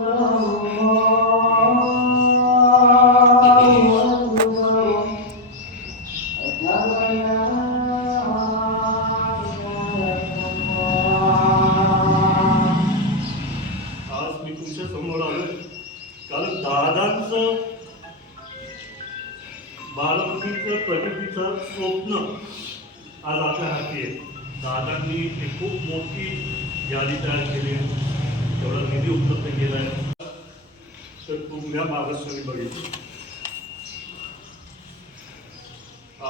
मी तुमच्या समोर आलो कारण दादांचं बारामतीचं प्रगतीचं स्वप्न आज आपल्या हाती आहे. दादांनी एक खूप मोठी यादी तयार केली आहे, तेवढा निधी उपलब्ध केला आहे. तर तुम्ही मागासवानी बघितली.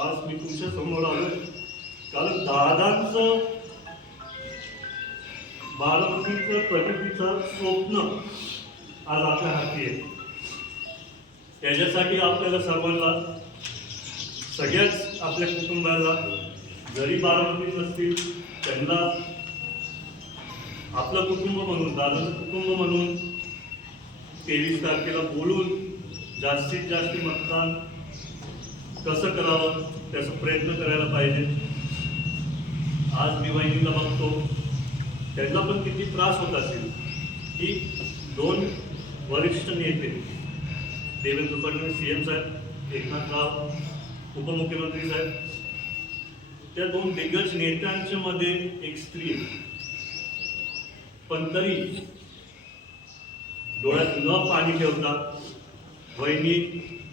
आज मी तुमच्या समोर आलो कारण दादांचं बारामतीचं प्रगतीचं स्वप्न आज आपल्या हाती आहे. त्याच्यासाठी आपल्याला सर्वांना, सगळ्याच आपल्या कुटुंबाला, जरी बारामतीत नसतील त्यांना आपलं कुटुंब म्हणून, दादाचं कुटुंब म्हणून 23 तारखेला बोलून जास्तीत जास्त मतदान कसं करावं त्याचा प्रयत्न करायला पाहिजे. आज मी वहिनीला बघतो, त्यांना पण किती त्रास होत असेल की 2 वरिष्ठ नेते, देवेंद्र फडणवीस CM साहेब, एकनाथराव उपमुख्यमंत्री साहेब, त्या 2 दिग्गज नेत्यांच्या मध्ये एक स्त्री, पण तरी डोळ्यात न पाणी ठेवता वहिनी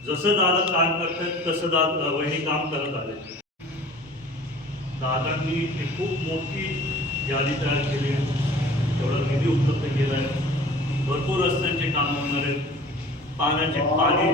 जसं दादा काम करतात तसं वहिनी काम करत आले. दादांनी एक खूप मोठी यादी तयार केली आहे, तेवढा निधी उपलब्ध केला आहे. भरपूर रस्त्यांचे काम होणार आहेत, पाण्याचे पाणी